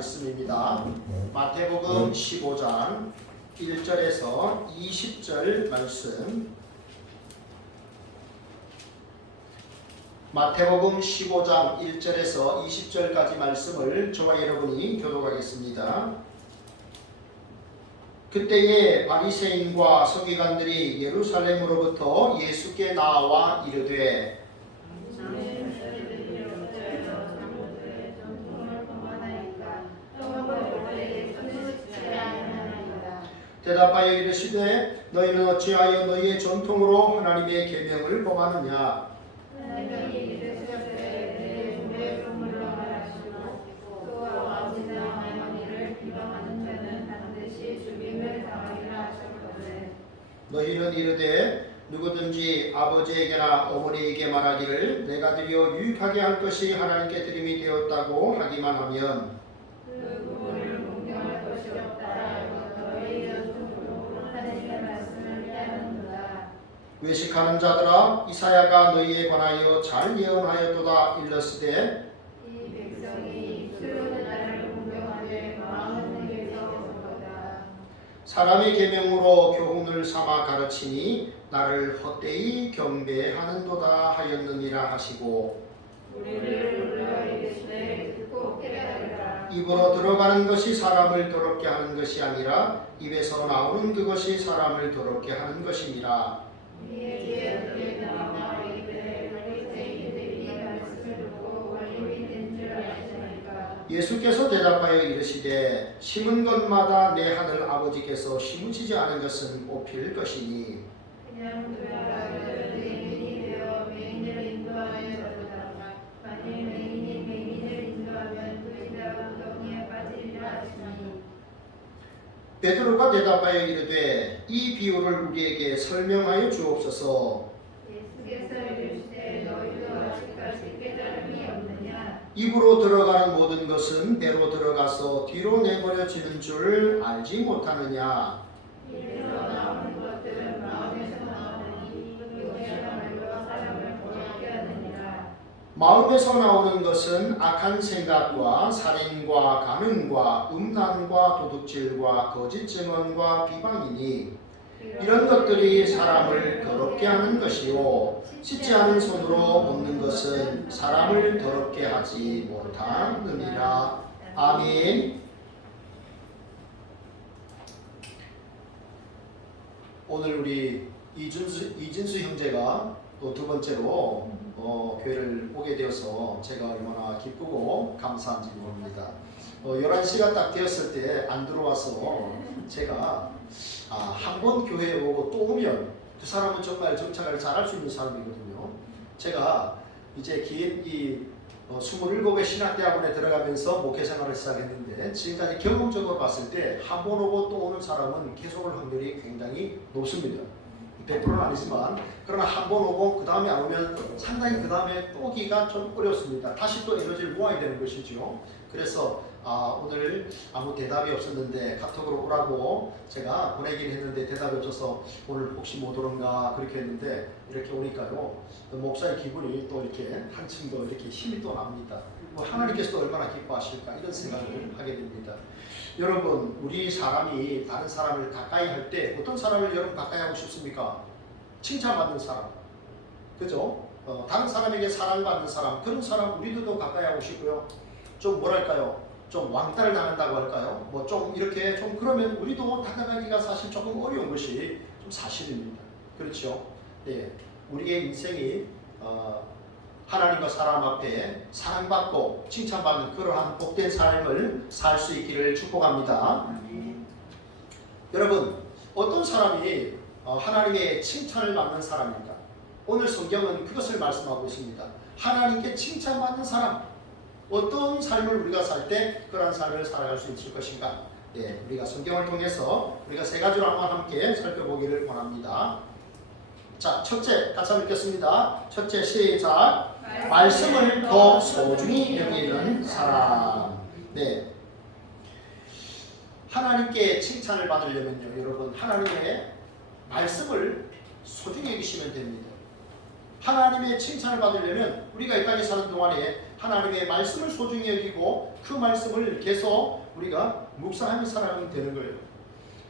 말씀입니다. 마태복음 15장 1절에서 20절 말씀. 마태복음 15장 1절에서 20절까지 말씀을 저와 여러분이 교독하겠습니다. 그때에 바리새인과 서기관들이 예루살렘으로부터 예수께 나와 이르되 대답하여 이르시되 너희는 어찌하여 너희의 전통으로 하나님의 계명을 범하느냐. 너희는 이르되 누구든지 아버지에게나 어머니에게 말하기를 내가 드려 유익하게 할 것이 하나님께 드림이 되었다고 하기만 하면 외식하는 자들아, 이사야가 너희에 관하여 잘 예언하였도다. 일렀으되 이 백성이 입술로 나를 공경하되 마음은 내게서 멀어다. 사람의 계명으로 교훈을 삼아 가르치니 나를 헛되이 경배하는도다 하였느니라 하시고 우리를 불러 이르시되 듣고 깨달으라. 입으로 들어가는 것이 사람을 더럽게 하는 것이 아니라 입에서 나오는 그것이 사람을 더럽게 하는 것이니라. 이에 그들이 나와 이르되 바리새인들이 이 말씀을 듣고 원림이 된 줄 아시나이까. 예수께서 대답하여 이르시되 심은 것마다 내 하늘 아버지께서 심으시지 않은 것은 뽑힐 것이니 그냥 두어라. 그들은 맹인이 되어 맹인을 인도하여도다. 만일 맹인이 맹인을 인도하면 그들이 다 구덩이에 빠지리라 하시니. 베드로가 대답하여 이르되 이 비유를 우리에게 설명하여 주옵소서. 예수께서 이르시되 너희도 아직까지 깨달음이 없느냐. 입으로 들어가는 모든 것은 배로 들어가서 뒤로 내버려지는 줄 알지 못하느냐. 입에서 나오는 것들은 마음에서 나오느니 그것이야말로 사람을 더럽게 하느니라. 마음에서 나오는 것은 악한 생각과 살인과 간음과 음란과 도둑질과 거짓 증언과 비방이니 이런 것들이 사람을 더럽게 하는 것이요 씻지 않은 손으로 먹는 것은 사람을 더럽게 하지 못하느니라. 아멘. 오늘 우리 이진수 형제가 또 두 번째로 교회를 오게 되어서 제가 얼마나 기쁘고 감사한지 모릅니다. 11시가 딱 되었을 때 안 들어와서 제가 한 번 교회에 오고 또 오면 그 사람은 정말 정착을 잘할 수 있는 사람이거든요. 제가 이제 긴 이 27의 신학대학원에 들어가면서 목회생활을 시작했는데 지금까지 경험적으로 봤을 때 한 번 오고 또 오는 사람은 계속 올 확률이 굉장히 높습니다. 100%는 아니지만 그러나 한 번 오고 그 다음에 안 오면 상당히 그 다음에 또 오기가 좀 어렵습니다. 다시 또 에너지를 모아야 되는 것이죠. 그래서 오늘 아무 대답이 없었는데 카톡으로 오라고 제가 보내긴 했는데 대답이 없어서 오늘 혹시 못 오는가 그렇게 했는데 이렇게 오니까요 목사의 기분이 또 이렇게 한층 더 이렇게 힘이 또 납니다. 하나님께서도 얼마나 기뻐하실까 이런 생각을 하게 됩니다. 여러분 우리 사람이 다른 사람을 가까이 할 때 어떤 사람을 여러분 가까이 하고 싶습니까? 칭찬받는 사람, 그죠? 다른 사람에게 사랑받는 사람, 그런 사람 우리들도 가까이 하고 싶고요. 좀 뭐랄까요? 좀 왕따를 당한다고 할까요? 뭐 좀 이렇게 좀 그러면 우리도 다가가기가 사실 조금 어려운 것이 좀 사실입니다. 그렇죠? 네, 우리의 인생이 하나님과 사람 앞에 사랑받고 칭찬받는 그러한 복된 삶을 살 수 있기를 축복합니다. 여러분 어떤 사람이 하나님의 칭찬을 받는 사람입니까? 오늘 성경은 그것을 말씀하고 있습니다. 하나님께 칭찬받는 사람, 어떤 삶을 우리가 살 때 그러한 삶을 살아갈 수 있을 것인가? 네, 우리가 성경을 통해서 우리가 세 가지로 한번 함께 살펴보기를 원합니다. 자, 첫째 같이 한번 읽겠습니다. 첫째 시작. 말씀을 더 소중히 여기는 사람. 네. 하나님께 칭찬을 받으려면요, 여러분 하나님의 말씀을 소중히 여기시면 됩니다. 하나님의 칭찬을 받으려면 우리가 이 땅에 사는 동안에 하나님의 말씀을 소중히 여기고 그 말씀을 계속 우리가 묵상하며 살아가면 되는 거예요.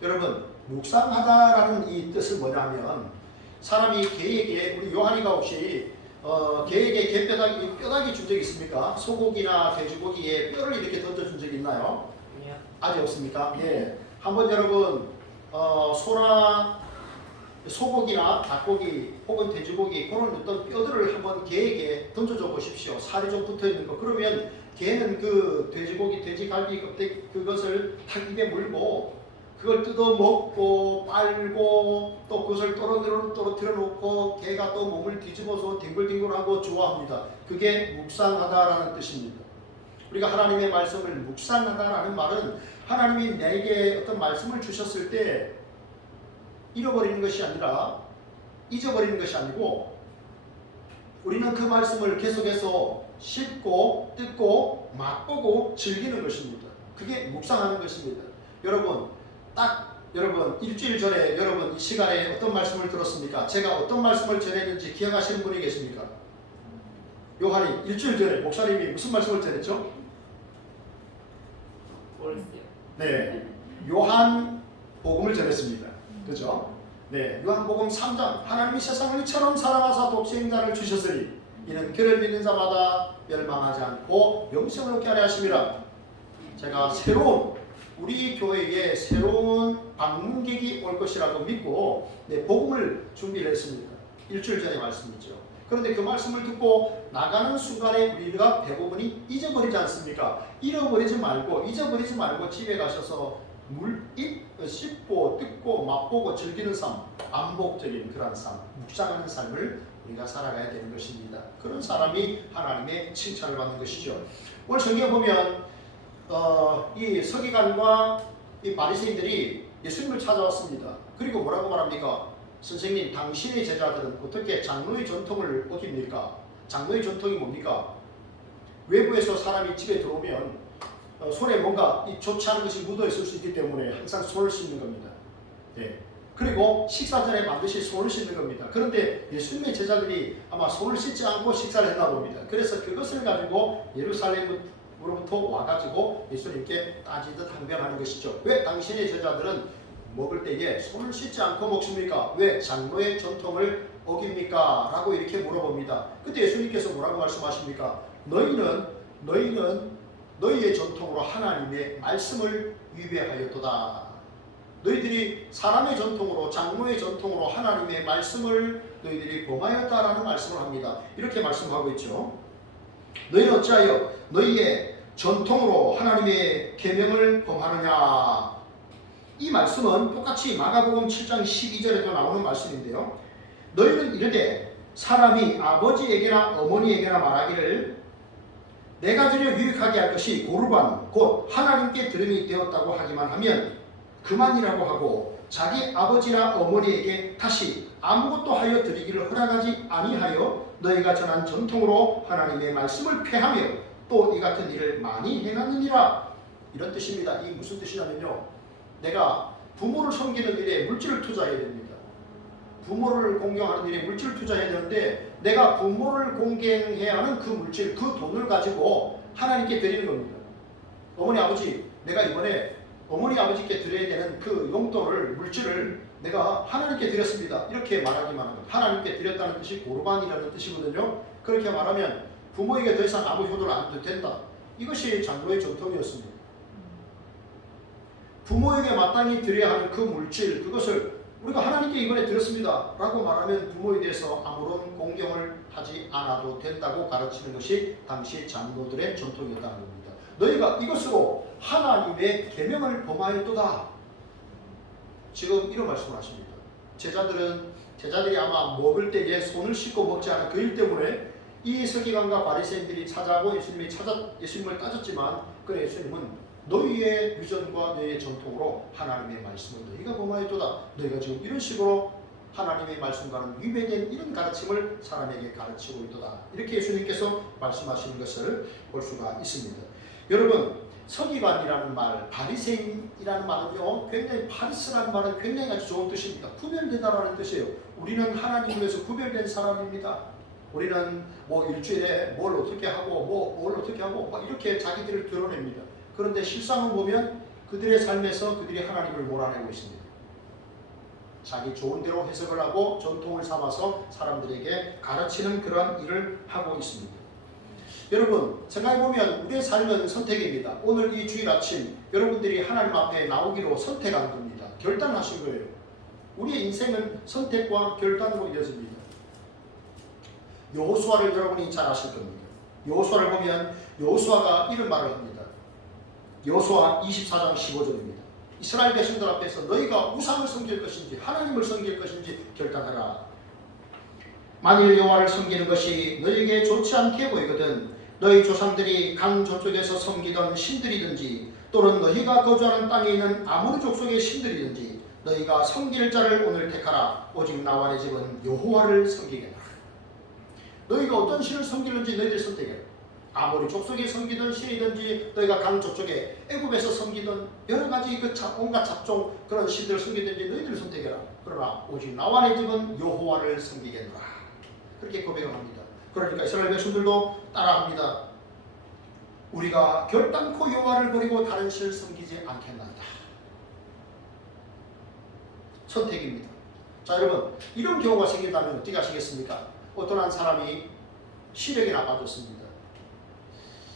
여러분, 묵상하다라는 이 뜻은 뭐냐면 사람이 개에게, 우리 요한이가 혹시 개에게 뼈다귀 준 적이 있습니까? 소고기나 돼지고기에 뼈를 이렇게 던져준 적이 있나요? 아직 없습니까? 예. 한번 여러분 소나 소고기나 닭고기 혹은 돼지고기 그런 어떤 뼈들을 한번 개에게 던져줘 보십시오. 살이 좀 붙어 있는 거. 그러면 개는 그 돼지고기, 돼지갈비 껍데기 그것을 탁 입에 물고 그걸 뜯어 먹고 빨고 또 그것을 떨어뜨려 놓고 개가 또 몸을 뒤집어서 뒹굴뒹굴하고 좋아합니다. 그게 묵상하다라는 뜻입니다. 우리가 하나님의 말씀을 묵상하다라는 말은 하나님이 내게 어떤 말씀을 주셨을 때 잃어버리는 것이 아니라 잊어버리는 것이 아니고 우리는 그 말씀을 계속해서 씹고 뜯고 맛보고 즐기는 것입니다. 그게 묵상하는 것입니다. 여러분 일주일 전에 여러분 이 시간에 어떤 말씀을 들었습니까? 제가 어떤 말씀을 전했는지 기억하시는 분이 계십니까? 요한이 일주일 전에 목사님이 무슨 말씀을 전했죠? 모르겠어요. 네, 요한 복음을 전했습니다. 그죠? 네, 요한복음 3장 하나님이 세상을 이처럼 사랑하사 독생자를 주셨으니 이는 그를 믿는 자마다 멸망하지 않고 영생을 얻게 하려 하심이라. 제가 우리 교회에 새로운 방문객이 올 것이라고 믿고 복음을 준비를 했습니다. 일주일 전에 말씀이죠. 그런데 그 말씀을 듣고 나가는 순간에 우리가 대부분이 잊어버리지 않습니까? 잊어버리지 말고 집에 가셔서 씹고 뜯고 맛보고 즐기는 삶, 반복적인 그런 삶, 묵상하는 삶을 우리가 살아가야 되는 것입니다. 그런 사람이 하나님의 칭찬을 받는 것이죠. 오늘 성경에 보면 이 서기관과 이 바리새인들이 예수님을 찾아왔습니다. 그리고 뭐라고 말합니까? 선생님, 당신의 제자들은 어떻게 장로의 전통을 어깁니까? 장로의 전통이 뭡니까? 외부에서 사람이 집에 들어오면 손에 뭔가 좋지 않은 것이 묻어 있을 수 있기 때문에 항상 손을 씻는 겁니다. 네. 그리고 식사 전에 반드시 손을 씻는 겁니다. 그런데 예수님의 제자들이 아마 손을 씻지 않고 식사를 했나 봅니다. 그래서 그것을 가지고 예루살렘으로부터 와가지고 예수님께 따지듯 항변하는 것이죠. 왜 당신의 제자들은 먹을 때에 손을 씻지 않고 먹습니까? 왜 장로의 전통을 어깁니까? 라고 이렇게 물어봅니다. 그때 예수님께서 뭐라고 말씀하십니까? 너희는 너희의 전통으로 하나님의 말씀을 위배하였도다. 너희들이 사람의 전통으로 장로의 전통으로 하나님의 말씀을 너희들이 범하였다라는 말씀을 합니다. 이렇게 말씀하고 있죠. 너희는 어찌하여 너희의 전통으로 하나님의 계명을 범하느냐. 이 말씀은 똑같이 마가복음 7장 12절에도 나오는 말씀인데요. 너희는 이르되 사람이 아버지에게나 어머니에게나 말하기를 내가 드려 유익하게 할 것이 고르반 곧 하나님께 드림이 되었다고 하기만 하면 그만이라고 하고 자기 아버지나 어머니에게 다시 아무것도 하여 드리기를 허락하지 아니하여 너희가 전한 전통으로 하나님의 말씀을 폐하며 또 이 같은 일을 많이 행하느니라. 이런 뜻입니다. 이게 무슨 뜻이냐면요, 내가 부모를 섬기는 일에 물질을 투자해야 됩니다. 부모를 공경하는 일에 물질을 투자해야 되는데 내가 부모를 공경해야 하는 그 물질, 그 돈을 가지고 하나님께 드리는 겁니다. 어머니 아버지, 내가 이번에 어머니 아버지께 드려야 되는 그 용돈을, 물질을 내가 하나님께 드렸습니다. 이렇게 말하기만 하면 하나님께 드렸다는 뜻이 고르반이라는 뜻이거든요. 그렇게 말하면 부모에게 더 이상 아무 효도를 안 해도 된다. 이것이 장로의 전통이었습니다. 부모에게 마땅히 드려야 하는 그 물질, 그것을 우리가 하나님께 이번에 드렸습니다 라고 말하면 부모에 대해서 아무런 공경을 하지 않아도 된다고 가르치는 것이 당시 장로들의 전통이었다는 겁니다. 너희가 이것으로 하나님의 계명을 범하였도다. 지금 이런 말씀을 하십니다. 제자들이 아마 먹을 때에 손을 씻고 먹지 않은 그 일 때문에 이 서기관과 바리새인들이 찾아오고 예수님을 따졌지만 그래 예수님은 너희의 유전과 너희의 전통으로 하나님의 말씀을 너희가 범하였도다. 너희가 지금 이런 식으로 하나님의 말씀과는 위배된 이런 가르침을 사람에게 가르치고 있도다. 이렇게 예수님께서 말씀하시는 것을 볼 수가 있습니다. 여러분, 서기관이라는 말, 바리새인이라는 말은요, 굉장히 파리스라는 말은 굉장히 아주 좋은 뜻입니다. 구별되다라는 뜻이에요. 우리는 하나님을 위해서 구별된 사람입니다. 우리는 뭐 일주일에 뭘 어떻게 하고 뭘 어떻게 하고 막 이렇게 자기들을 드러냅니다. 그런데 실상을 보면 그들의 삶에서 그들이 하나님을 몰아내고 있습니다. 자기 좋은 대로 해석을 하고 전통을 삼아서 사람들에게 가르치는 그런 일을 하고 있습니다. 여러분 생각해보면 우리의 삶은 선택입니다. 오늘 이 주일 아침 여러분들이 하나님 앞에 나오기로 선택한 겁니다. 결단하신 거예요. 우리의 인생은 선택과 결단으로 이어집니다. 여호수아를 여러분이 잘 아실 겁니다. 여호수아를 보면 여호수아가 이런 말을 합니다. 여호수아 24장 15절입니다. 이스라엘 백성들 앞에서 너희가 우상을 섬길 것인지 하나님을 섬길 것인지 결단하라. 만일 여호와를 섬기는 것이 너희에게 좋지 않게 보이거든 너희 조상들이 강 저쪽에서 섬기던 신들이든지 또는 너희가 거주하는 땅에 있는 아모리 족속의 신들이든지 너희가 섬길 자를 오늘 택하라. 오직 나와 내 집은 여호와를 섬기겠노라. 너희가 어떤 신을 섬기는지 너희들 선택해라. 아모리 족속에 섬기던 신이든지 너희가 강 저쪽에 애굽에서 섬기던 여러 가지 그 온갖 잡종 그런 신들을 섬기든지 너희들 선택해라. 그러나 오직 나와 내 집은 여호와를 섬기겠노라. 그렇게 고백을 합니다. 그러니까 이스라엘 백성들도 따라합니다. 우리가 결단코 여호와를 버리고 다른 신을 섬기지 않겠나이다. 선택입니다. 자 여러분 이런 경우가 생긴다면 어떻게 하시겠습니까? 어떤 한 사람이 시력이 나빠졌습니다.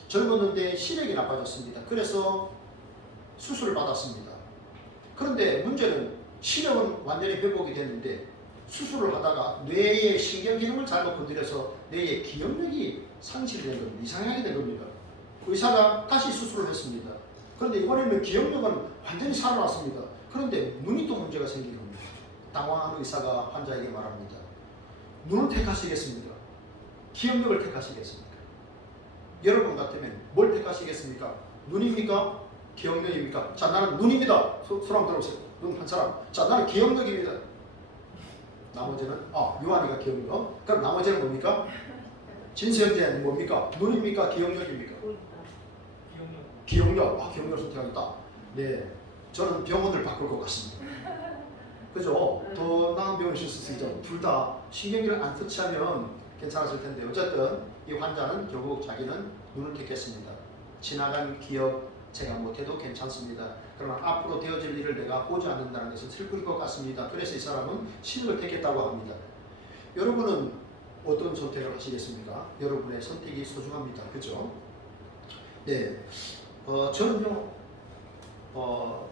젊었는데 시력이 나빠졌습니다. 그래서 수술을 받았습니다. 그런데 문제는 시력은 완전히 회복이 됐는데 수술을 하다가 뇌의 신경기능을 잘못 건드려서 뇌의 기억력이 상실된 겁니다. 이상하게 된 겁니다. 의사가 다시 수술을 했습니다. 그런데 이번에는 기억력은 완전히 살아났습니다. 그런데 눈이 또 문제가 생긴 겁니다. 당황한 의사가 환자에게 말합니다. 눈을 택하시겠습니까? 기억력을 택하시겠습니까? 여러분 같으면 뭘 택하시겠습니까? 눈입니까? 기억력입니까? 자 나는 눈입니다. 손 한번 들어보세요. 눈 한 사람. 자 나는 기억력입니다. 나머지는 요한이가 기억력. 그럼 나머지는 뭡니까? 진수현재는 뭡니까? 눈입니까? 기억력입니까? 기억력. 기억력을 선택하겠다. 네, 저는 병원을 바꿀 것 같습니다. 그죠? 더 나은 병원을 쓸 수 있죠. 둘 다 신경기를 안 터치하면 괜찮았을 텐데 어쨌든 이 환자는 결국 자기는 눈을 택했습니다. 지나간 기억 제가 못해도 괜찮습니다. 그러나 앞으로 되어질 일을 내가 보지 않는다는 것은 슬플 것 같습니다. 그래서 이 사람은 신을 택했다고 합니다. 여러분은 어떤 선택을 하시겠습니까? 여러분의 선택이 소중합니다. 그죠? 네, 저는요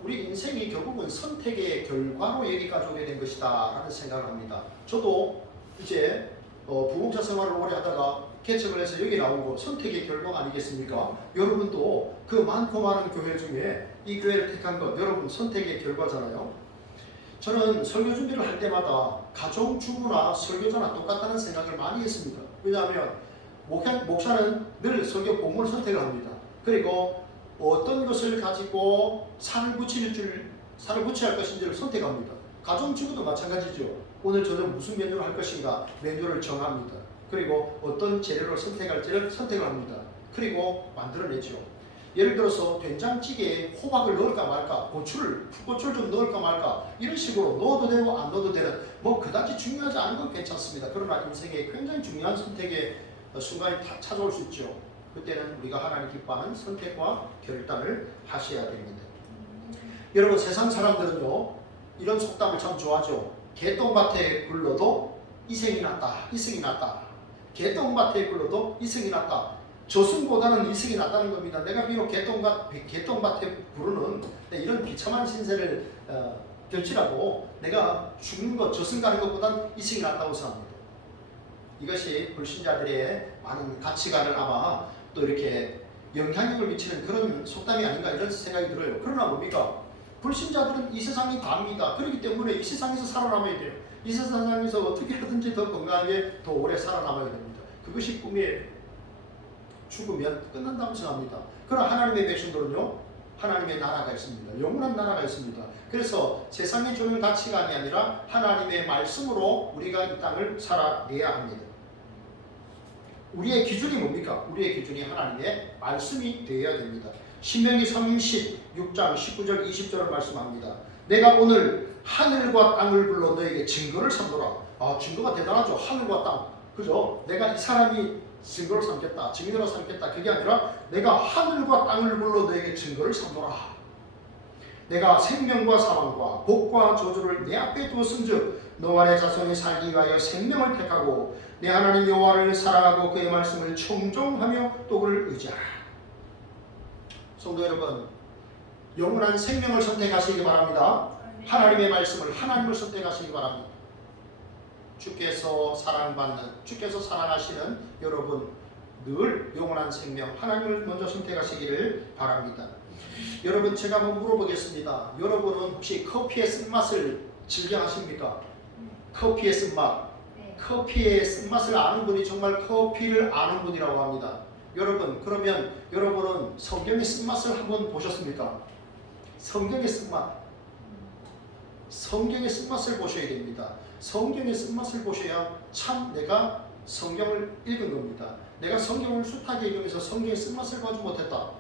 우리 인생이 결국은 선택의 결과로 여기까지 오게 된 것이다 라는 생각을 합니다. 저도 이제 부목사 생활을 오래 하다가 개척을 해서 여기 나오고 선택의 결과가 아니겠습니까? 여러분도 그 많고 많은 교회 중에 이 교회를 택한 것 여러분 선택의 결과잖아요. 저는 설교 준비를 할 때마다 가정주부나 설교자나 똑같다는 생각을 많이 했습니다. 왜냐하면 목사는 늘 설교 본문을 선택을 합니다. 그리고 어떤 것을 가지고 살을 붙여야 할 것인지를 선택합니다. 가정주부도 마찬가지죠. 오늘 저녁 무슨 메뉴를 할 것인가 메뉴를 정합니다. 그리고 어떤 재료를 선택할지를 선택을 합니다. 그리고 만들어내죠. 예를 들어서 된장찌개에 호박을 넣을까 말까, 풋고추를 좀 넣을까 말까 이런 식으로 넣어도 되고 안 넣어도 되는 뭐 그다지 중요하지 않은 건 괜찮습니다. 그러나 인생에 굉장히 중요한 선택의 순간이 찾아올 수 있죠. 그때는 우리가 하나님 기뻐하는 선택과 결단을 하셔야 됩니다. 여러분 세상 사람들은요 이런 속담을 참 좋아하죠. 개똥밭에 굴러도 이승이 났다. 이승이 났다. 개똥밭에 굴러도 이승이 났다. 저승보다는 이승이 낫다는 겁니다. 내가 비록 개똥밭에 부르는 이런 비참한 신세를 결치라도 내가 죽는 것, 저승 가는 것보다는 이승이 낫다고 생각합니다. 이것이 불신자들의 많은 가치관을 아마 또 이렇게 영향력을 미치는 그런 속담이 아닌가 이런 생각이 들어요. 그러나 뭡니까? 불신자들은 이 세상이 답니다. 그렇기 때문에 이 세상에서 살아남아야 돼요. 이 세상에서 어떻게 하든지 더 건강하게 더 오래 살아남아야 됩니다. 그것이 꿈이에요. 죽으면 끝난다고 생각합니다. 그러나 하나님의 백성들은요, 하나님의 나라가 있습니다. 영원한 나라가 있습니다. 그래서 세상이 주는 가치관이 아니라 하나님의 말씀으로 우리가 이 땅을 살아내야 합니다. 우리의 기준이 뭡니까? 우리의 기준이 하나님의 말씀이 되어야 됩니다. 신명기 36장 19절 20절을 말씀합니다. 내가 오늘 하늘과 땅을 불러 너에게 증거를 삼노라. 증거가 대단하죠. 하늘과 땅. 그죠? 내가 이 사람이 증거를 삼겠다, 증인으로 삼겠다. 그게 아니라 내가 하늘과 땅을 불러 너에게 증거를 삼노라. 내가 생명과 사망과 복과 저주를 내 앞에 두었은즉 너와 내 자손이 살기 위하여 생명을 택하고 내 하나님 여호와를 사랑하고 그의 말씀을 청종하며 또 그를 의지하라. 성도 여러분, 영원한 생명을 선택하시기 바랍니다. 하나님의 말씀을, 하나님을 선택하시기 바랍니다. 주께서 사랑받는, 주께서 사랑하시는 여러분, 늘 영원한 생명, 하나님을 먼저 선택하시기를 바랍니다. 여러분, 제가 한번 물어보겠습니다. 여러분은 혹시 커피의 쓴맛을 즐겨 하십니까? 커피의 쓴맛. 커피의 쓴맛을 아는 분이 정말 커피를 아는 분이라고 합니다. 여러분, 그러면 여러분은 성경의 쓴맛을 한번 보셨습니까? 성경의 쓴맛. 성경의 쓴맛을 보셔야 됩니다. 성경의 쓴맛을 보셔야 참 내가 성경을 읽은 겁니다. 내가 성경을 숱하게 읽으면서 성경의 쓴맛을 보지 못했다.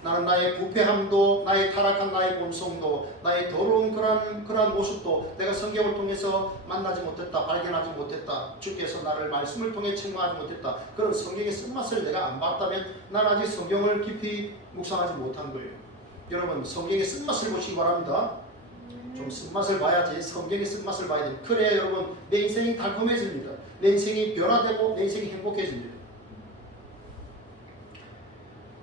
나는 나의 부패함도, 나의 타락한 나의 본성도, 나의 더러운 그러한 모습도 내가 성경을 통해서 만나지 못했다, 발견하지 못했다. 주께서 나를 말씀을 통해 책망하지 못했다. 그런 성경의 쓴맛을 내가 안 봤다면 난 아직 성경을 깊이 묵상하지 못한 거예요. 여러분, 성경의 쓴맛을 보시기 바랍니다. 좀 쓴맛을 봐야지, 성경의 쓴맛을 봐야 됩니다. 그래야 여러분 내 인생이 달콤해집니다. 내 인생이 변화되고 내 인생이 행복해집니다.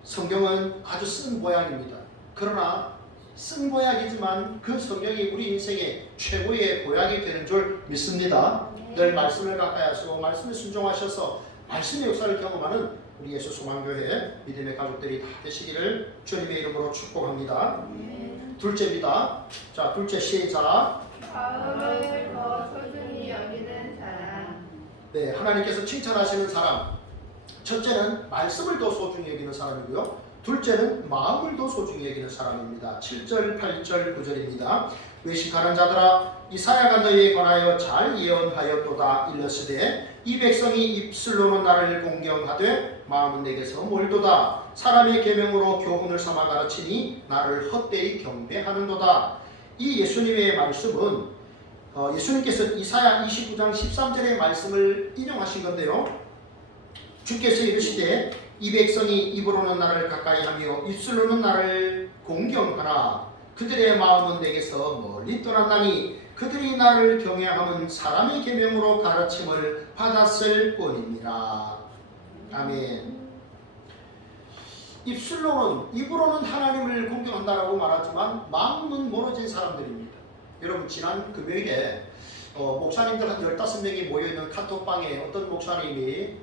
성경은 아주 쓴 보약입니다. 그러나 쓴 보약이지만 그 성경이 우리 인생의 최고의 보약이 되는 줄 믿습니다. 늘 말씀을 가까이 하시고 말씀에 순종하셔서 말씀의 역사를 경험하는 우리 예수 소망교회 믿음의 가족들이 다 되시기를 주님의 이름으로 축복합니다. 둘째입니다. 자, 둘째 시작. 마음을 더 소중히 여기는 사람. 네, 하나님께서 칭찬하시는 사람. 첫째는 말씀을 더 소중히 여기는 사람이고요. 둘째는 마음을 더 소중히 여기는 사람입니다. 7절, 8절, 9절입니다. 외식하는 자들아, 이사야가 너희에 관하여 잘 예언하였도다. 일러스되 이 백성이 입술로는 나를 공경하되 마음은 내게서 멀도다. 사람의 계명으로 교훈을 삼아 가르치니 나를 헛되이 경배하는도다. 이 예수님의 말씀은 예수님께서 이사야 29장 13절의 말씀을 인용하신 건데요. 주께서 이르시되 이 백성이 입으로는 나를 가까이하며 입술로는 나를 공경하나 그들의 마음은 내게서 멀리 떠났나니 그들이 나를 경외함은 사람의 계명으로 가르침을 받았을 뿐이니라. 아멘. 입으로는 하나님을 공경한다라고 말하지만 마음은 멀어진 사람들입니다. 여러분, 지난 금요일에 목사님들 한 15명이 모여있는 카톡방에 어떤 목사님이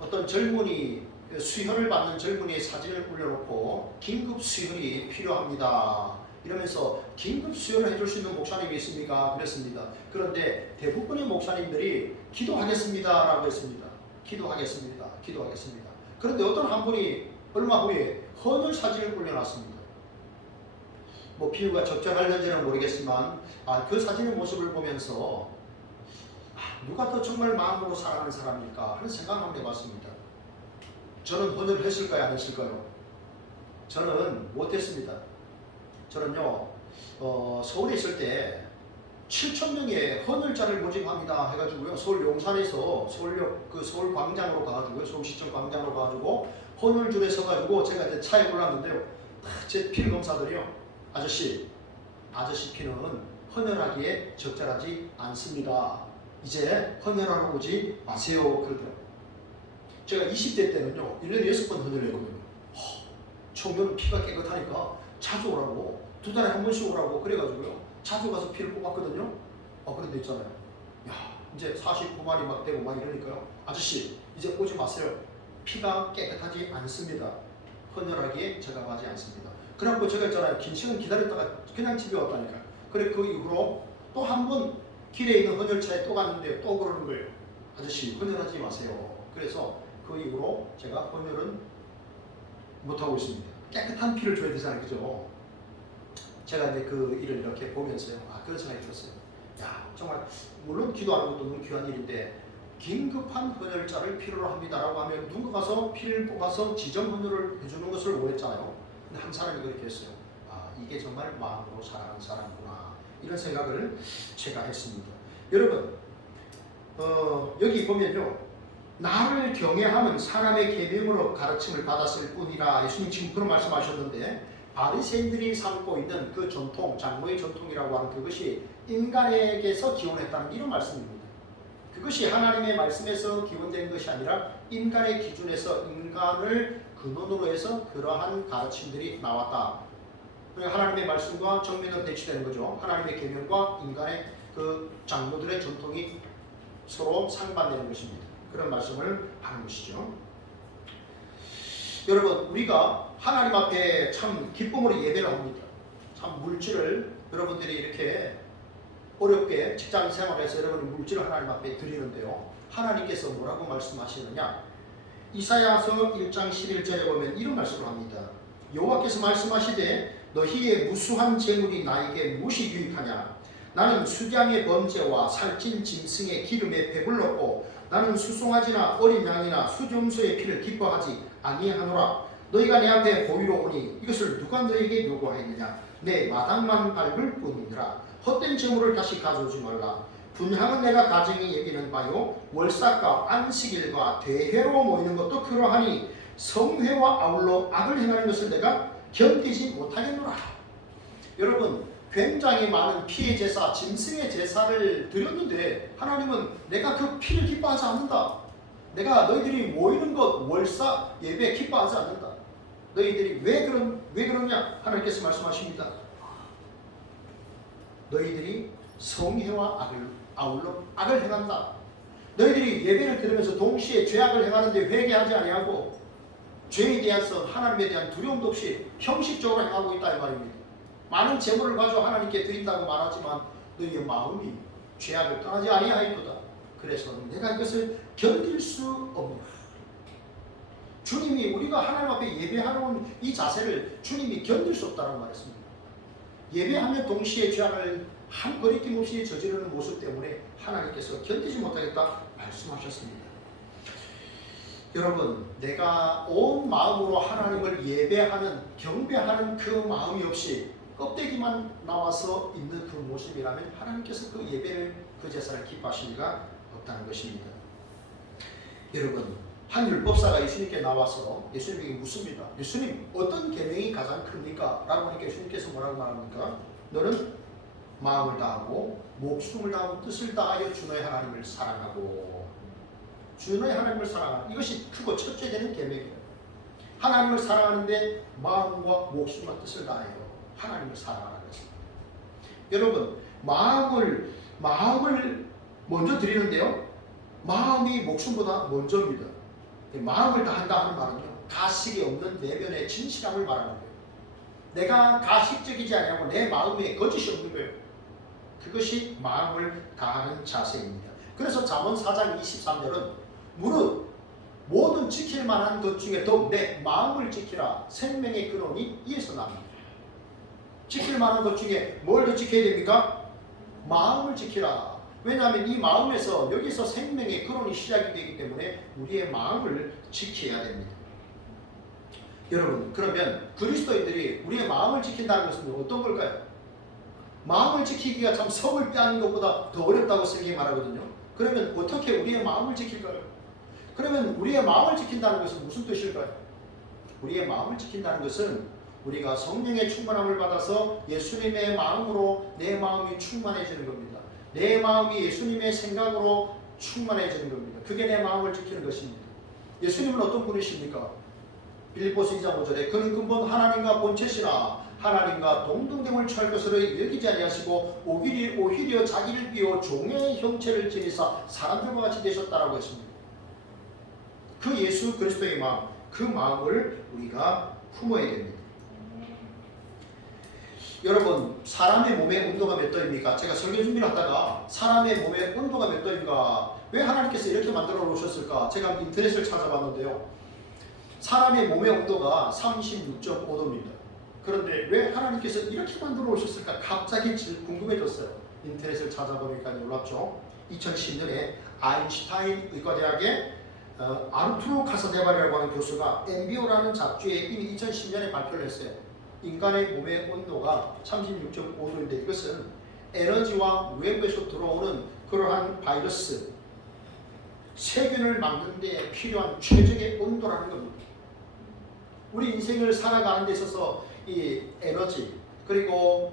어떤 젊은이, 수혈을 받는 젊은이의 사진을 올려놓고 긴급 수혈이 필요합니다 이러면서 긴급 수혈을 해줄 수 있는 목사님이 있습니까? 그랬습니다. 그런데 대부분의 목사님들이 기도하겠습니다 라고 했습니다. 기도하겠습니다. 그런데 어떤 한 분이 얼마 후에 헌혈 사진을 올려놨습니다. 뭐 비유가 적절할는지는 모르겠지만 그 사진의 모습을 보면서 누가 더 정말 마음으로 사랑하는 사람일까 하는 생각을 한번 해봤습니다. 저는 헌혈을 했을까요? 안 했을까요? 저는 못했습니다. 저는요 서울에 있을 때 7,000명의 헌혈자를 모집합니다 해가지고요, 서울 용산에서 서울역 서울 광장으로 가가지고요, 서울시청 광장으로 가가지고 헌혈줄에 서가지고 제가 이제 차에 올랐는데요, 제 피를 검사들이요, 아저씨 피는 헌혈하기에 적절하지 않습니다. 이제 헌혈하러 오지 마세요 그러더라고요. 제가 20대 때는요 1년에 6번 헌혈했거든요. 청년은 피가 깨끗하니까 자주 오라고, 2달에 한 번씩 오라고 그래가지고요 자주 가서 피를 뽑았거든요. 그런데 있잖아요, 야 이제 49만이 막 되고 막 이러니까요, 아저씨 이제 오지 마세요. 피가 깨끗하지 않습니다. 헌혈하기에 적합하지 않습니다. 그래갖고 제가 있잖아요, 긴 시간 기다렸다가 그냥 집에 왔다니까요. 그래 그 이후로 또 한 번 길에 있는 헌혈차에 또 갔는데 또 그러는 거예요. 아저씨 헌혈하지 마세요. 그래서 그 이후로 제가 헌혈은 못하고 있습니다. 깨끗한 피를 줘야 되잖아요, 그죠? 제가 이제 그 일을 이렇게 보면서요, 그런 생각이 들었어요. 야, 정말 물론 기도하는 것도 너무 귀한 일인데 긴급한 헌혈자를 필요로 합니다라고 하면 누가 가서 피를 뽑아서 지정 헌혈을 해주는 것을 원했잖아요. 근데 한 사람이 그렇게 했어요. 이게 정말 마음으로 사랑하는 사람구나, 이런 생각을 제가 했습니다. 여러분, 여기 보면요, 나를 경외하면 사람의 계명으로 가르침을 받았을 뿐이라. 예수님 지금 그런 말씀하셨는데 바리새인들이 삼고 있는 그 전통, 장로의 전통이라고 하는 그것이 인간에게서 기원했다는 이런 말씀입니다. 그것이 하나님의 말씀에서 기원된 것이 아니라 인간의 기준에서 인간을 근원으로 해서 그러한 가르침들이 나왔다. 하나님의 말씀과 정면으로 대치되는 거죠. 하나님의 계명과 인간의 그 장로들의 전통이 서로 상반되는 것입니다. 그런 말씀을 하는 것이죠. 여러분, 우리가 하나님 앞에 참 기쁨으로 예배를 합니다. 참 물질을 여러분들이 이렇게 어렵게 직장 생활에서 여러분이 물질을 하나님 앞에 드리는데요. 하나님께서 뭐라고 말씀하시느냐? 이사야서 1장 11절에 보면 이런 말씀을 합니다. 여호와께서 말씀하시되 너희의 무수한 재물이 나에게 무엇이 유익하냐? 나는 수장의 번제와 살찐 짐승의 기름에 배불렀고 나는 수송아지나 어린 양이나 수점소의 피를 기뻐하지 아니하노라. 너희가 내 앞에 보이러 오니 이것을 누가 너희에게 요구하였느냐? 내 마당만 밟을 뿐이니라. 헛된 재물을 다시 가져오지 말라. 분향은 내가 가정이 여기는 바요 월삭과 안식일과 대회로 모이는 것도 그러하니 성회와 아울러 악을 행하는 것을 내가 견디지 못하겠노라. 여러분, 굉장히 많은 피의 제사, 짐승의 제사를 드렸는데 하나님은 내가 그 피를 기뻐하지 않는다. 내가 너희들이 모이는 것 월사 예배 기뻐하지 않는다. 너희들이 왜 그러냐? 하나님께서 말씀하십니다. 너희들이 성회와 악을 아울러 악을 행한다. 너희들이 예배를 드리면서 동시에 죄악을 행하는데 회개하지 아니하고 죄에 대해서 하나님에 대한 두려움도 없이 형식적으로 행하고 있다 이 말입니다. 많은 재물을 가지고 하나님께 드린다고 말하지만 너희의 마음이 죄악을 떠나지 아니하였도다. 그래서 내가 이것을 견딜 수 없노라. 주님이 우리가 하나님 앞에 예배하는 이 자세를 주님이 견딜 수 없다고 말했습니다. 예배하며 동시에 죄악을 한 거리낌 없이 저지르는 모습 때문에 하나님께서 견디지 못하겠다 말씀하셨습니다. 여러분, 내가 온 마음으로 하나님을 예배하는 경배하는 그 마음이 없이 껍데기만 나와서 있는 그 모습이라면 하나님께서 그 예배를 그 제사를 기뻐하실 리가 없다는 것입니다. 여러분, 한 율법사가 예수님께 나와서 예수님에게 묻습니다. 예수님, 어떤 계명이 가장 큽니까? 라고 하니까 예수님께서 뭐라고 말합니까? 너는 마음을 다하고 목숨을 다하고 뜻을 다하여 주 너의 하나님을 사랑하고 주 너의 하나님을 사랑하는 이것이 크고 첫째 되는 계명이에요. 하나님을 사랑하는데 마음과 목숨과 뜻을 다하여 하나님을 사랑하는 것입니다. 여러분, 마음을 먼저 드리는데요. 마음이 목숨보다 먼저입니다. 마음을 다한다 하는 말은요, 가식이 없는 내면의 진실함을 말하는 거예요. 내가 가식적이지 아니하고 내 마음에 거짓이 없는 거예요. 그것이 마음을 다하는 자세입니다. 그래서 잠언 4장 23절은 무릇 모든 지킬 만한 것 중에 더욱 내 마음을 지키라. 생명의 근원이 이에서 납니다. 지킬 만한 것 중에 뭘 더 지켜야 됩니까? 마음을 지키라. 왜냐하면 이 마음에서 여기서 생명의 근원이 시작이 되기 때문에 우리의 마음을 지켜야 됩니다. 여러분, 그러면 그리스도인들이 우리의 마음을 지킨다는 것은 어떤 걸까요? 마음을 지키기가 참 성을 빼앗는 것보다 더 어렵다고 성경이 말하거든요. 그러면 어떻게 우리의 마음을 지킬까요? 그러면 우리의 마음을 지킨다는 것은 무슨 뜻일까요? 우리의 마음을 지킨다는 것은 우리가 성령의 충만함을 받아서 예수님의 마음으로 내 마음이 충만해지는 겁니다. 내 마음이 예수님의 생각으로 충만해지는 겁니다. 그게 내 마음을 지키는 것입니다. 예수님은 어떤 분이십니까? 빌립보서 2장 5절에 그는 근본 하나님과 본체시라 하나님과 동등됨을 취할 것으로 여기지 아니하시고 오히려 자기를 비워 종의 형체를 지니사 사람들과 같이 되셨다라고 했습니다. 그 예수 그리스도의 마음, 그 마음을 우리가 품어야 됩니다. 여러분, 사람의 몸의 온도가 몇 도입니까? 제가 설교 준비를 하다가 사람의 몸의 온도가 몇 도인가, 왜 하나님께서 이렇게 만들어 놓으셨을까? 제가 인터넷을 찾아봤는데요. 사람의 몸의 온도가 36.5도입니다. 그런데 왜 하나님께서 이렇게 만들어 놓으셨을까? 갑자기 궁금해졌어요. 인터넷을 찾아보니까 놀랍죠. 2010년에 아인슈타인 의과대학의 아르투로 카사데바리라고 하는 교수가 엠비오라는 잡지에 이미 2010년에 발표를 했어요. 인간의 몸의 온도가 36.5도인데 이것은 에너지와 외부에서 들어오는 그러한 바이러스, 세균을 막는 데 필요한 최적의 온도라는 겁니다. 우리 인생을 살아가는 데 있어서 이 에너지 그리고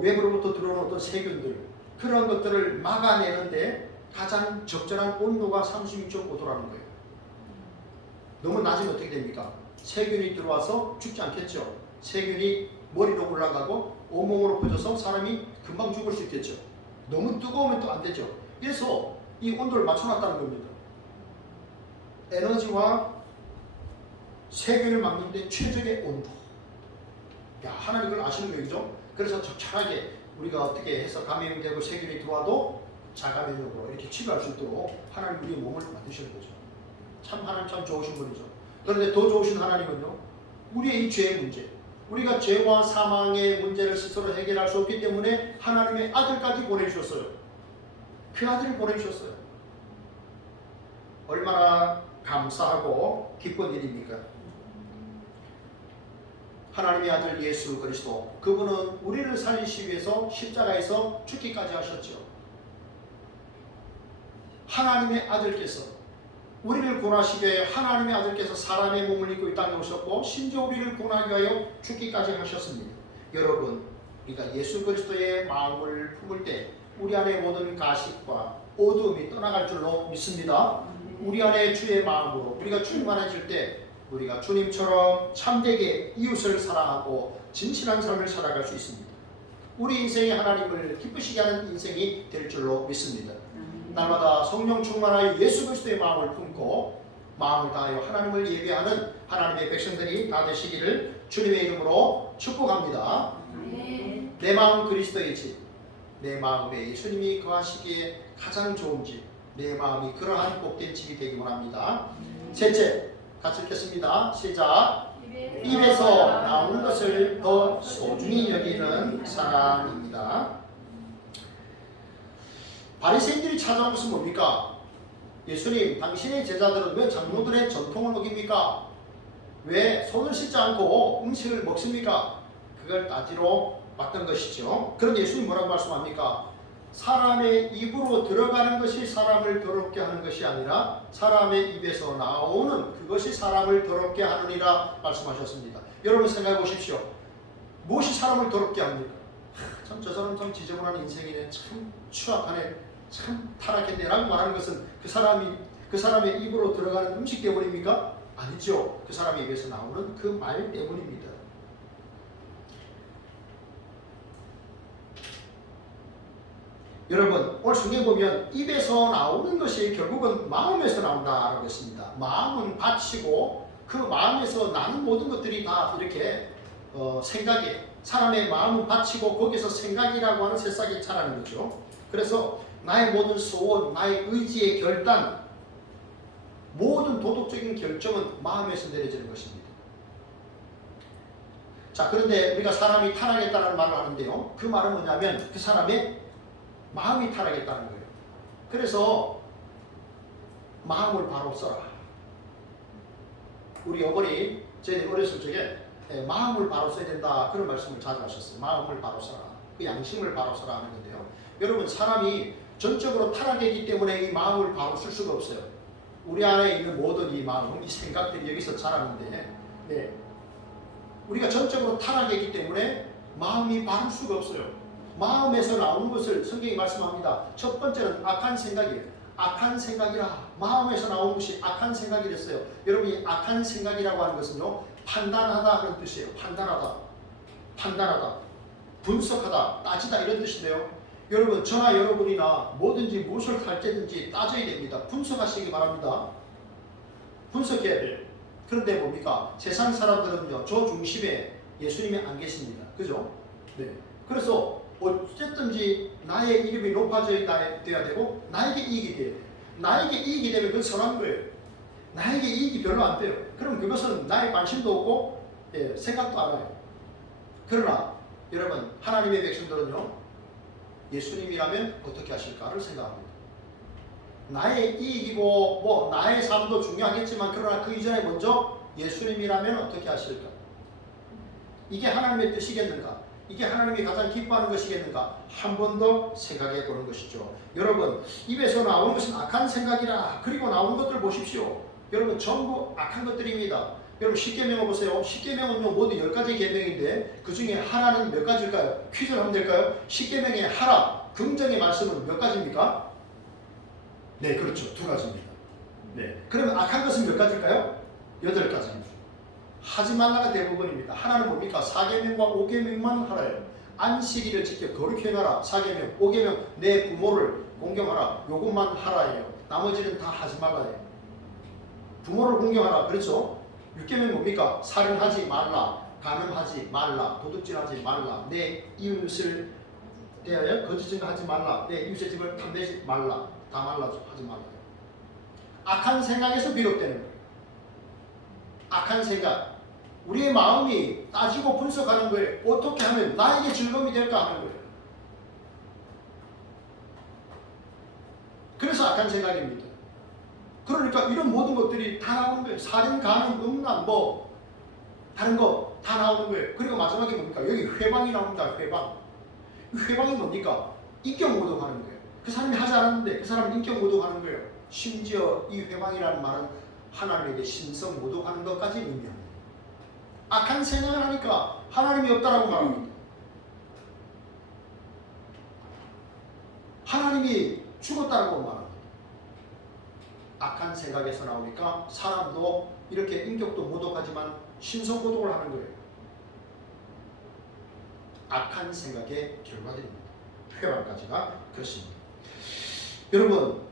외부로부터 들어오는 어떤 세균들 그런 것들을 막아내는데 가장 적절한 온도가 32.5도라는 거예요. 너무 낮으면 어떻게 됩니까? 세균이 들어와서 죽지 않겠죠. 세균이 머리로 올라가고 온몸으로 퍼져서 사람이 금방 죽을 수 있겠죠. 너무 뜨거우면 또 안 되죠. 그래서 이 온도를 맞춰놨다는 겁니다. 에너지와 세균을 막는 데 최적의 온도. 야, 하나님 그걸 아시는 거죠? 그래서 적절하게 우리가 어떻게 해서 감염이 되고 세균이 들어와도 자가면역으로 이렇게 치료할 수 있도록 하나님 우리의 몸을 만드시는 거죠. 참 하나님 참 좋으신 분이죠. 그런데 더 좋으신 하나님은요, 우리의 이 죄의 문제, 우리가 죄와 사망의 문제를 스스로 해결할 수 없기 때문에 하나님의 아들까지 보내주셨어요. 그 아들을 보내주셨어요. 얼마나 감사하고 기쁜 일입니까? 하나님의 아들 예수 그리스도, 그분은 우리를 살리시기 위해서 십자가에서 죽기까지 하셨죠. 하나님의 아들께서 우리를 구원하시기 위해 하나님의 아들께서 사람의 몸을 입고 이 땅에 오셨고 심지어 우리를 구원하기 위하여 죽기까지 하셨습니다. 여러분, 우리가 예수 그리스도의 마음을 품을 때 우리 안에 모든 가식과 어두움이 떠나갈 줄로 믿습니다. 우리 안에 주의 마음으로 우리가 충만해질 때 우리가 주님처럼 참되게 이웃을 사랑하고 진실한 삶을 살아갈 수 있습니다. 우리 인생에 하나님을 기쁘시게 하는 인생이 될 줄로 믿습니다. 날마다 성령 충만하여 예수 그리스도의 마음을 품고 마음을 다하여 하나님을 예배하는 하나님의 백성들이 다 되시기를 주님의 이름으로 축복합니다. 내 마음 그리스도의 집, 내 마음에 예수님이 거하시기에 가장 좋은 집, 내 마음이 그러한 복된 집이 되기 원합니다. 셋째, 같이 읽겠습니다. 시작. 입에서 나오는 것을 더 소중히 여기는 사람입니다. 바리새인들이 찾아온 것은 뭡니까? 예수님, 당신의 제자들은 왜 장로들의 전통을 어깁니까? 왜 손을 씻지 않고 음식을 먹습니까? 그걸 따지러 왔던 것이죠. 그런데 예수님 뭐라고 말씀합니까? 사람의 입으로 들어가는 것이 사람을 더럽게 하는 것이 아니라 사람의 입에서 나오는 그것이 사람을 더럽게 하느니라 말씀하셨습니다. 여러분 생각해 보십시오. 무엇이 사람을 더럽게 합니까? 참 저 사람 참 지저분한 인생이네, 참 추악하네, 참 타락했네 라고 말하는 것은 그 사람의 입으로 들어가는 음식 때문입니까? 아니죠. 그 사람의 입에서 나오는 그 말 때문입니다. 여러분, 오늘 성경에 보면 입에서 나오는 것이 결국은 마음에서 나온다라고 했습니다. 마음은 바치고 그 마음에서 나는 모든 것들이 다 이렇게 생각에, 사람의 마음은 바치고 거기서 생각이라고 하는 새싹이 자라는 거죠. 그래서 나의 모든 소원, 나의 의지의 결단, 모든 도덕적인 결정은 마음에서 내려지는 것입니다. 자, 그런데 우리가 사람이 타락했다는 말을 하는데요. 그 말은 뭐냐면 그 사람의 마음이 타락했다는 거예요. 그래서 마음을 바로 써라. 우리 어머니 저희들 어렸을 적에 마음을 바로 써야 된다 그런 말씀을 자주 하셨어요. 마음을 바로 써라. 그 양심을 바로 써라 하는 건데요. 여러분, 사람이 전적으로 타락했기 때문에 이 마음을 바로 쓸 수가 없어요. 우리 안에 있는 모든 이 마음, 이 생각들이 여기서 자라는데, 네, 우리가 전적으로 타락했기 때문에 마음이 바를 수가 없어요. 마음에서 나오는 것을 성경이 말씀합니다. 첫 번째는 악한 생각이에요. 악한 생각이라. 마음에서 나오는 것이 악한 생각이랬어요. 여러분, 이 악한 생각이라고 하는 것은요, 판단하다 그런 뜻이에요. 판단하다, 분석하다, 따지다 이런 뜻인데요. 여러분, 저나 여러분이나 뭐든지 무엇을 할 때든지 따져야 됩니다. 분석하시기 바랍니다. 분석해야 돼요. 그런데 뭡니까? 세상 사람들은요, 저 중심에 예수님이 안 계십니다. 그죠? 네. 그래서 어쨌든지 나의 이름이 높아져야 되고 나에게 이익이 돼요. 나에게 이익이 되면 그건 선한 거예요. 나에게 이익이 별로 안 돼요. 그럼 그것은 나의 관심도 없고 생각도 안 해요. 그러나 여러분, 하나님의 백성들은요, 예수님이라면 어떻게 하실까를 생각합니다. 나의 이익이고 나의 삶도 중요하겠지만 그러나 그 이전에 먼저 예수님이라면 어떻게 하실까? 이게 하나님의 뜻이겠는가? 이게 하나님이 가장 기뻐하는 것이겠는가? 한 번 더 생각해 보는 것이죠. 여러분, 입에서 나오는 것은 악한 생각이라. 그리고 나오는 것들 보십시오. 여러분, 전부 악한 것들입니다. 여러분, 십계명을 보세요. 십계명은요 모두 10가지 계명인데 그 중에 하나는 몇 가지일까요? 퀴즈를 하면 될까요? 십계명의 하라, 긍정의 말씀은 몇 가지입니까? 네, 그렇죠. 2가지입니다. 네. 그러면 악한 것은 몇 가지일까요? 8가지입니다. 하지 말라가 대부분입니다. 하나는 뭡니까? 4계명과 5계명만 하라예요. 안식일을 지켜 거룩히 행하라. 4계명, 5계명 내 부모를 공경하라. 요것만 하라예요. 나머지는 다 하지 말라예요. 부모를 공경하라. 그렇죠? 6계명 뭡니까? 살인하지 말라. 간음하지 말라. 도둑질하지 말라. 내 이웃을 대하여 거짓 증거하지 말라. 내 이웃의 집을 탐내지 말라. 다 말라 하지 말라. 악한 생각에서 비롯되는 거예요. 악한 생각. 우리의 마음이 따지고 분석하는 거예요. 어떻게 하면 나에게 즐거움이 될까 하는 거예요. 그래서 악한 생각입니다. 그러니까 이런 모든 것들이 다 나오는 거예요. 살인, 간음, 음란, 뭐 다른 거 다 나오는 거예요. 그리고 마지막에 뭡니까? 여기 회방이 나옵니다. 회방. 회방이 뭡니까? 인격 모독하는 거예요. 그 사람이 하지 않았는데 그 사람은 인격 모독하는 거예요. 심지어 이 회방이라는 말은 하나님에게 신성 모독하는 것까지 의미합니다. 악한 생각을 하니까 하나님이 없다라고 말합니다. 하나님이 죽었다라고 말합니다. 악한 생각에서 나오니까 사람도 이렇게 인격도 모독하지만 신성 모독을 하는 거예요. 악한 생각의 결과들입니다. 회방까지가 그렇습니다. 여러분,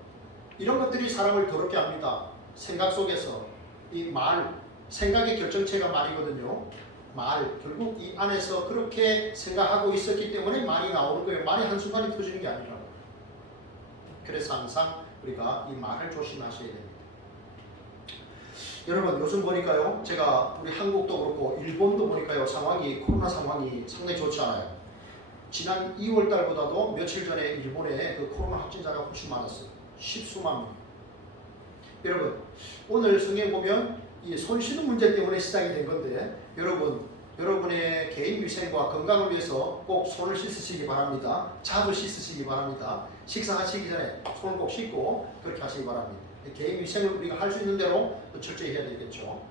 이런 것들이 사람을 더럽게 합니다. 생각 속에서 이 말, 생각의 결정체가 말이거든요. 말, 결국 이 안에서 그렇게 생각하고 있었기 때문에 말이 나오는 거예요. 말이 한순간에 터지는 게 아니라. 그래서 항상 우리가 이 말을 조심하셔야 됩니다. 여러분, 요즘 보니까요, 제가 우리 한국도 그렇고 일본도 보니까요, 코로나 상황이 상당히 좋지 않아요. 지난 2월 달보다도 며칠 전에 일본에 그 코로나 확진자가 훨씬 많았어요. 10수만 명. 여러분, 오늘 성경 보면 이 손 씻는 문제 때문에 시작이 된 건데, 여러분의 개인 위생과 건강을 위해서 꼭 손을 씻으시기 바랍니다. 자주 씻으시기 바랍니다. 식사하시기 전에 손을 꼭 씻고 그렇게 하시기 바랍니다. 개인 위생을 우리가 할 수 있는 대로 철저히 해야 되겠죠.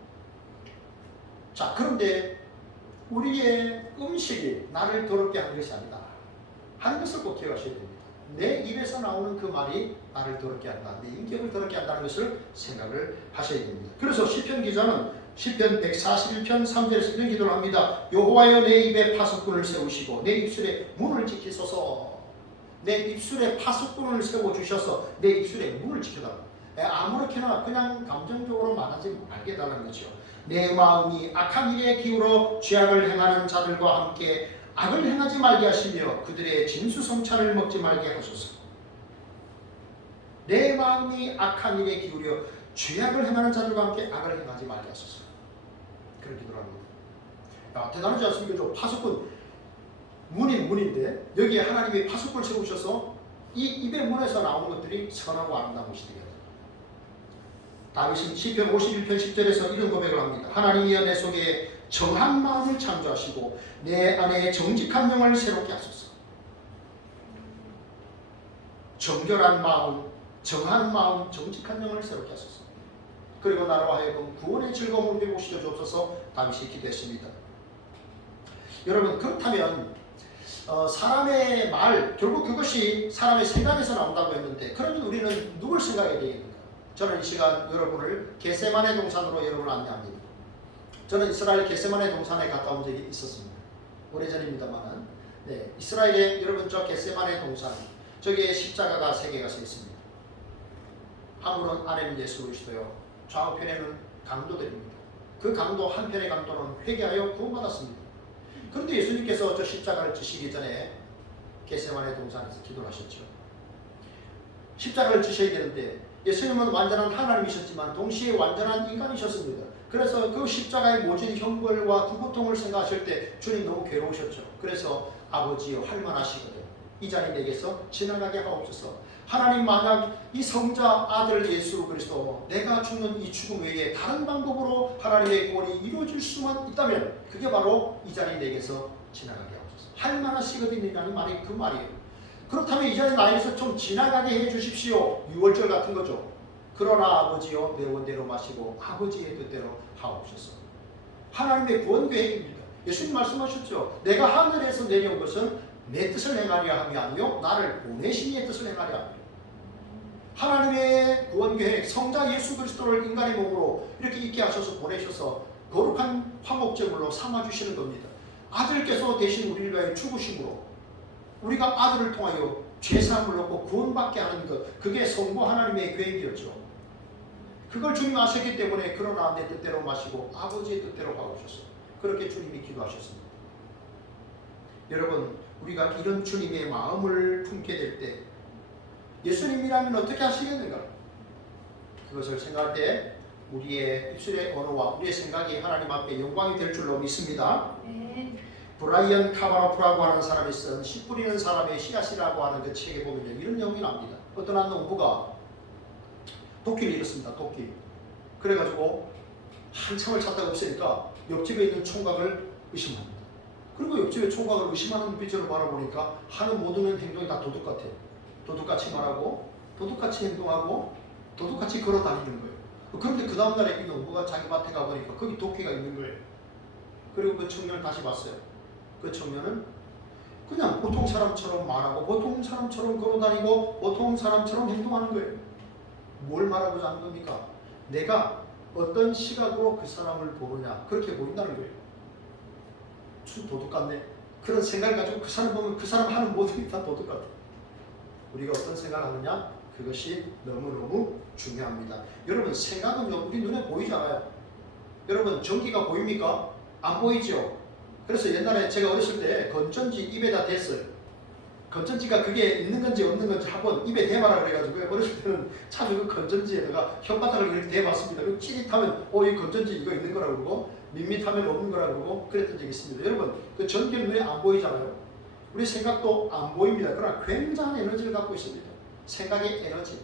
자, 그런데 우리의 음식이 나를 더럽게 하는 것이 아니다 하는 것을 꼭 기억하셔야 됩니다. 내 입에서 나오는 그 말이 나를 더럽게 한다, 내 인격을 더럽게 한다는 것을 생각을 하셔야 됩니다. 그래서 시편 기자는 시편 141편 3절에서 이런 기도를 합니다. 여호와여, 내 입에 파수꾼을 세우시고 내 입술에 문을 지키소서. 내 입술에 파수꾼을 세워주셔서 내 입술에 문을 지켜달라. 아무렇게나 그냥 감정적으로 말하지 말게 해달라는 거죠. 내 마음이 악한 일에 기울어 죄악을 행하는 자들과 함께 악을 행하지 말게 하시며 그들의 진수성찬을 먹지 말게 하소서. 내 마음이 악한 일에 기울여 죄악을 행하는 자들과 함께 악을 행하지 말게 하소서. 그런 기도를 합니다. 야, 대단하지 않습니까? 저 파수꾼, 문인데 여기에 하나님이 파수꾼을 세우셔서 이 입의 문에서 나오는 것들이 선하고 아름다운 것이 되게 합니다. 다윗은 시편 51편 10절에서 이런 고백을 합니다. 하나님이여, 내 속에 정한 마음을 창조하시고 내 안에 정직한 영을 새롭게 하소서. 정결한 마음, 정한 마음, 정직한 영을 새롭게 하소서. 그리고 나로 하여금 구원의 즐거움을 배우시려 주옵소서. 다윗이 기도했습니다. 여러분, 그렇다면 사람의 말, 결국 그것이 사람의 생각에서 나온다고 했는데, 그러면 우리는 누굴 생각해야 되겠는가? 저는 이 시간 여러분을 겟세마네 동산으로 여러분을 안내합니다. 저는 이스라엘 겟세마네 동산에 갔다 온 적이 있었습니다. 오래전입니다만, 네, 이스라엘에 여러분 저 겟세마네 동산, 저기에 십자가가 3개가 서 있습니다. 한편은 아래는 예수 그리스도요, 좌우편에는 강도들입니다. 그 강도 한편의 강도는 회개하여 구원받았습니다. 그런데 예수님께서 저 십자가를 지시기 전에 겟세마네 동산에서 기도를 하셨죠. 십자가를 지셔야 되는데 예수님은 완전한 하나님이셨지만 동시에 완전한 인간이셨습니다. 그래서 그 십자가의 모진 형벌과 그 고통을 생각하실 때 주님 너무 괴로우셨죠. 그래서 아버지여, 할만하시거든 이 자리 내게서 지나가게 하옵소서. 하나님, 만약 이 성자 아들 예수 그리스도 내가 죽는 이 죽음 외에 다른 방법으로 하나님의 구원이 이루어질 수만 있다면 그게 바로 이 자리 내게서 지나가게 하옵소서. 할 만하시거든이라는 말이 그 말이에요. 그렇다면 이제 나에서 좀 지나가게 해 주십시오. 6월절 같은 거죠. 그러나 아버지여 내 원대로 마시고 아버지의 뜻대로 하옵소서. 하나님의 구원 계획입니다. 예수님 말씀하셨죠. 내가 하늘에서 내려온 것은 내 뜻을 행하려 함이 아니요 나를 보내신 이의 뜻을 행하려 함이요. 하나님의 구원 계획, 성자 예수 그리스도를 인간의 몸으로 이렇게 있게 하셔서 보내셔서 거룩한 화목제물로 삼아주시는 겁니다. 아들께서 대신 우리를 위하여 죽으심으로 우리가 아들을 통하여 죄사함을 얻고 구원받게 하는 것, 그게 성부 하나님의 계획이었죠. 그걸 주님 아셨기 때문에 그러나 내 뜻대로 마시고 아버지의 뜻대로 하옵소서. 그렇게 주님이 기도하셨습니다. 여러분, 우리가 이런 주님의 마음을 품게 될 때 예수님이라면 어떻게 하시겠는가? 그것을 생각할 때 우리의 입술의 언어와 우리의 생각이 하나님 앞에 영광이 될 줄로 믿습니다. 브라이언 카바노프라고 하는 사람이 쓴 씨 뿌리는 사람의 씨앗이라고 하는 그 책에 보면 이런 내용이 납니다. 어떤 한 농부가 도끼를 잃었습니다. 도끼. 그래가지고 한참을 찾다가 없으니까 옆집에 있는 총각을 의심합니다. 그리고 옆집에 총각을 의심하는 눈빛으로 바라보니까 하는 모든 행동이 다 도둑 같아요. 도둑같이 말하고 도둑같이 행동하고 도둑같이 걸어 다니는 거예요. 그런데 그 다음날에 이 농부가 자기 밭에 가보니까 거기 도끼가 있는 거예요. 그리고 그 청년을 다시 봤어요. 그 청년은 그냥 보통 사람처럼 말하고 보통 사람처럼 걸어다니고 보통 사람처럼 행동하는 거예요. 뭘 말하고자 하는 겁니까? 내가 어떤 시각으로 그 사람을 보느냐, 그렇게 보인다는 거예요. 도둑 같네. 그런 생각을 가지고 그 사람 보면 그 사람 하는 모든 게 다 도둑 같아요. 우리가 어떤 생각을 하느냐, 그것이 너무너무 중요합니다. 여러분, 생각은요 우리 눈에 보이잖아요. 여러분, 전기가 보입니까? 안 보이죠? 그래서 옛날에 제가 어렸을 때 건전지 입에다 댔어요. 건전지가 그게 있는 건지 없는 건지 한번 입에 대봐라 그래가지고 어렸을 때는 참 이거 건전지에다가 혓바닥을 이렇게 대봤습니다. 그리고 찌릿하면 이 건전지 이거 있는 거라 그러고 밋밋하면 없는 거라 그러고 그랬던 적이 있습니다. 여러분, 그 전기는 눈에 안 보이잖아요. 우리 생각도 안 보입니다. 그러나 굉장한 에너지를 갖고 있습니다. 생각의 에너지.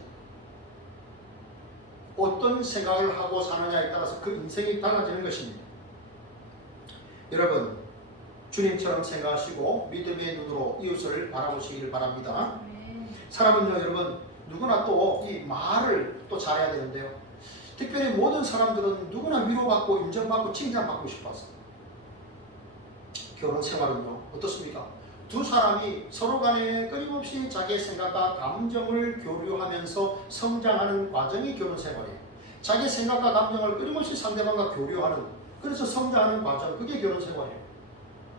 어떤 생각을 하고 사느냐에 따라서 그 인생이 달라지는 것입니다. 여러분, 주님처럼 생각하시고 믿음의 눈으로 이웃을 바라보시기를 바랍니다. 사람은요, 여러분, 누구나 또 이 말을 또 잘해야 되는데요. 특별히 모든 사람들은 누구나 위로받고 인정받고 칭찬받고 싶어서. 결혼 생활은요, 어떻습니까? 두 사람이 서로 간에 끊임없이 자기의 생각과 감정을 교류하면서 성장하는 과정이 결혼 생활이에요. 자기의 생각과 감정을 끊임없이 상대방과 교류하는, 그래서 성장하는 과정, 그게 결혼 생활이에요.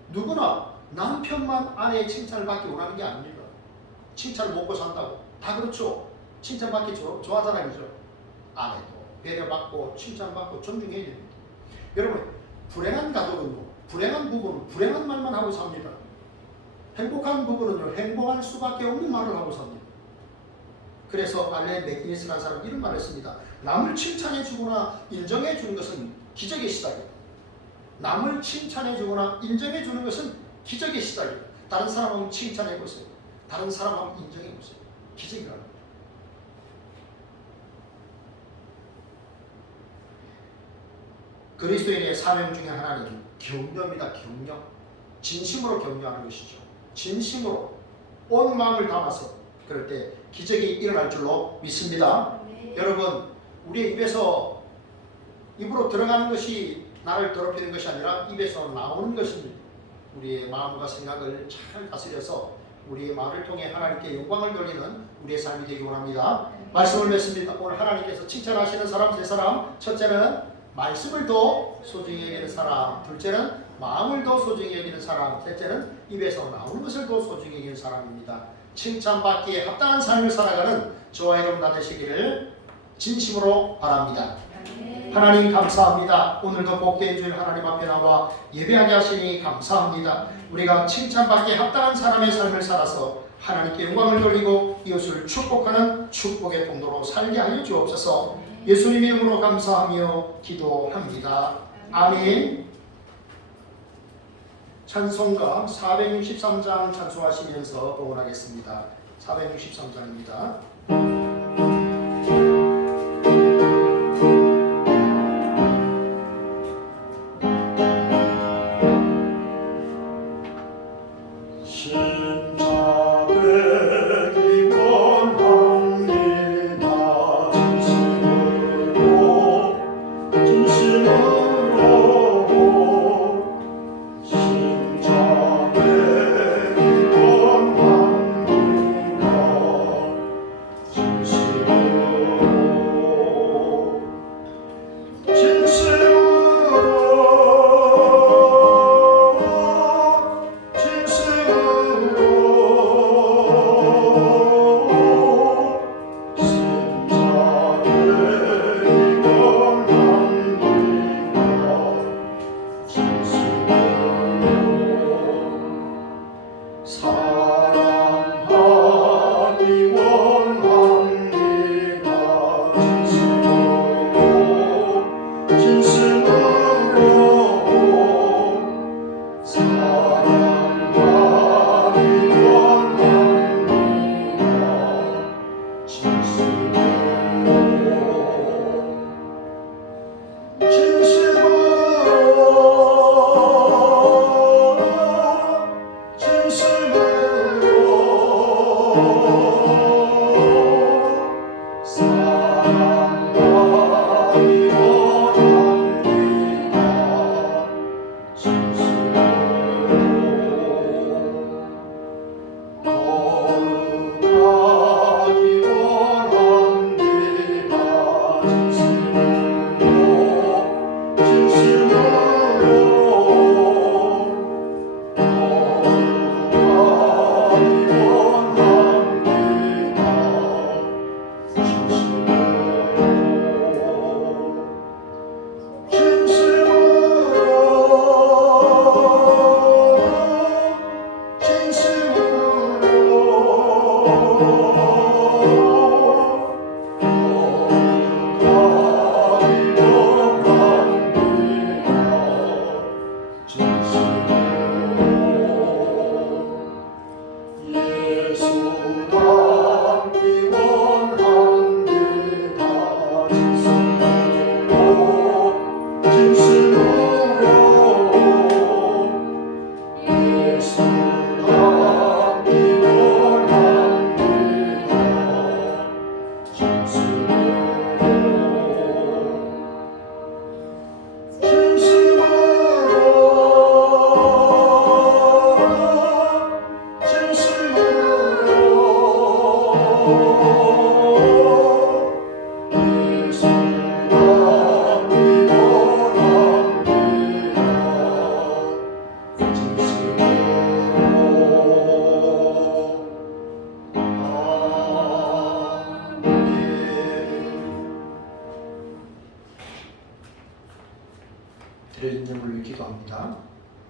누구나 남편만 아내의 칭찬을 받기 원하는 게 아닙니다. 칭찬을 먹고 산다고. 다 그렇죠. 칭찬받기 좋아하잖아요. 그죠? 아내도 배려받고 칭찬받고 존중해야 됩니다. 여러분, 불행한 가족은요, 불행한 부부는 불행한 말만 하고 삽니다. 행복한 부부는요, 행복할 수밖에 없는 말을 하고 삽니다. 그래서 알렌 맥기니스라는 사람이 이런 말을 했습니다. 남을 칭찬해주거나 인정해주는 것은 기적의 시작이다. 남을 칭찬해주거나 인정해주는 것은 기적의 시작이다. 다른 사람하고 칭찬해보세요. 다른 사람하고 인정해보세요. 기적이라는 거죠. 그리스도인의 사명 중에 하나는 격려입니다. 격려. 진심으로 격려하는 것이죠. 진심으로 온 마음을 담아서 그럴 때 기적이 일어날 줄로 믿습니다. 여러분, 우리의 입으로 들어가는 것이 나를 더럽히는 것이 아니라 입에서 나오는 것입니다. 우리의 마음과 생각을 잘 다스려서 우리의 말을 통해 하나님께 영광을 돌리는 우리의 삶이 되기 원합니다. 말씀을 맺습니다. 오늘 하나님께서 칭찬하시는 사람 세 사람, 첫째는 말씀을 더 소중히 여기는 사람, 둘째는 마음을 더 소중히 여기는 사람, 셋째는 입에서 나오는 것을 더 소중히 여기는 사람입니다. 칭찬받기에 합당한 삶을 살아가는 저와 여러분 다 되시기를 진심으로 바랍니다. 하나님 감사합니다. 오늘도 복되게 해주신 하나님 앞에 나와 예배하게 하시니 감사합니다. 우리가 칭찬받기에 합당한 사람의 삶을 살아서 하나님께 영광을 돌리고 이웃을 축복하는 축복의 통로로 살게 하여 주옵소서. 예수님 이름으로 감사하며 기도합니다. 아멘. 찬송가 463장 찬송하시면서 봉헌하겠습니다. 463장입니다. 신자되기 원합니다. 진심으로 신자되기 원합니다. 사랑하기 원합니다. 진심으로 사랑하기 원합니다. 진심으로 예수